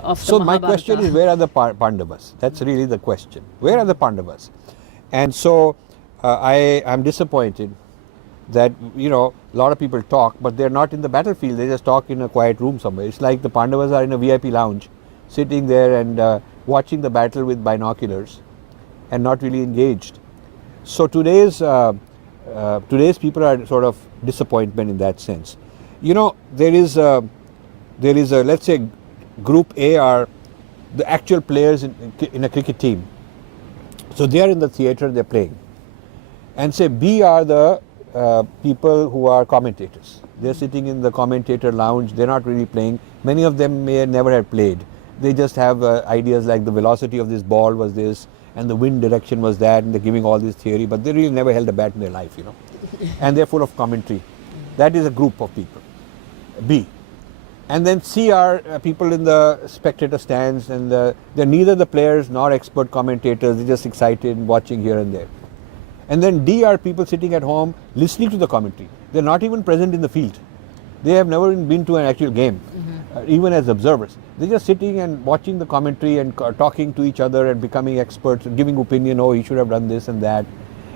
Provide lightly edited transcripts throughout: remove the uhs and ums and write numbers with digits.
of the So my Mahabharata. question is, where are the Pandavas? That's really the question. Where are the Pandavas? And so I'm disappointed that, you know, a lot of people talk, but they're not in the battlefield. They just talk in a quiet room somewhere. It's like the Pandavas are in a VIP lounge, sitting there and watching the battle with binoculars and not really engaged. So today's people are sort of disappointment in that sense. You know, there is a let's say Group A are the actual players in a cricket team. So they are in the theatre, they're playing. And say B are the people who are commentators. They're sitting in the commentator lounge, they're not really playing. Many of them may never have played. They just have ideas like the velocity of this ball was this and the wind direction was that, and they're giving all this theory, but they really never held a bat in their life, you know. And they're full of commentary. That is a group of people, B. And then C are people in the spectator stands, and they're neither the players nor expert commentators, they're just excited and watching here and there. And then D are people sitting at home listening to the commentary. They're not even present in the field. They have never been to an actual game, even as observers. They're just sitting and watching the commentary and talking to each other and becoming experts and giving opinion, oh, he should have done this and that.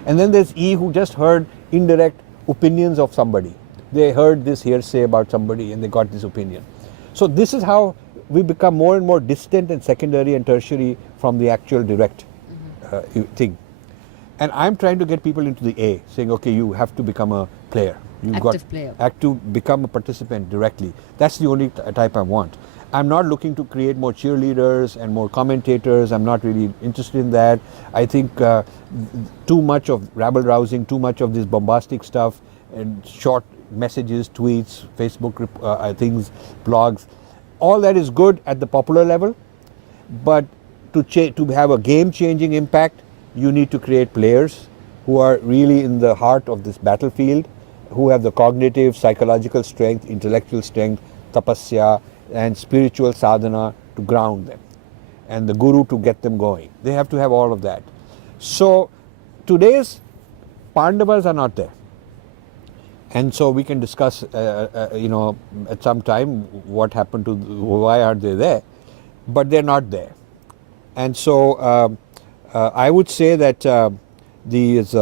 And then there's E, who just heard indirect opinions of somebody. They heard this hearsay about somebody and they got this opinion. So this is how we become more and more distant and secondary and tertiary from the actual direct thing. And I'm trying to get people into the A, saying, okay, you have to become a player. Player. Act to become a participant directly. That's the only type I want. I'm not looking to create more cheerleaders and more commentators. I'm not really interested in that. I think too much of rabble-rousing, too much of this bombastic stuff and short messages, tweets, Facebook things, blogs, all that is good at the popular level, but to have a game-changing impact, you need to create players who are really in the heart of this battlefield, who have the cognitive, psychological strength, intellectual strength, tapasya, and spiritual sadhana to ground them, and the guru to get them going. They have to have all of that. So today's Pandavas are not there. And so we can discuss, you know, at some time what happened to, why aren't they there? But they're not there. And so I would say that these,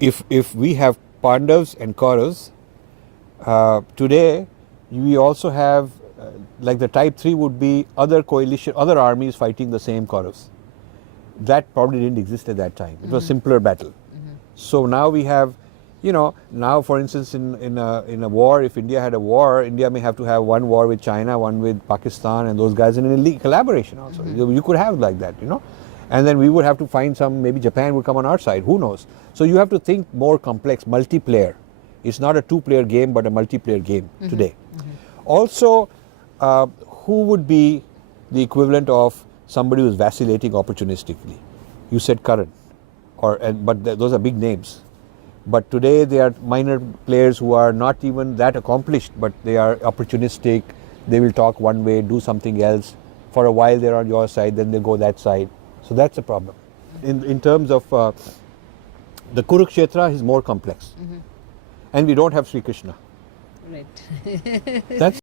if we have Pandavas and Kauravas, today we also have, like the type 3 would be other coalition, other armies fighting the same Kauravas. That probably didn't exist at that time. It was a simpler battle. So now we have, you know, now for instance in a war, if India had a war, India may have to have one war with China, one with Pakistan and those guys in a collaboration also. You could have like that, you know. And then we would have to find some, maybe Japan would come on our side, who knows. So you have to think more complex, multiplayer. It's not a two-player game, but a multiplayer game today. Also, who would be the equivalent of somebody who's vacillating opportunistically? You said Karan. But those are big names. But today they are minor players who are not even that accomplished, but they are opportunistic. They will talk one way, do something else. For a while they're on your side, then they go that side. So that's a problem. In terms of the Kurukshetra is more complex. And we don't have Sri Krishna. Right. That's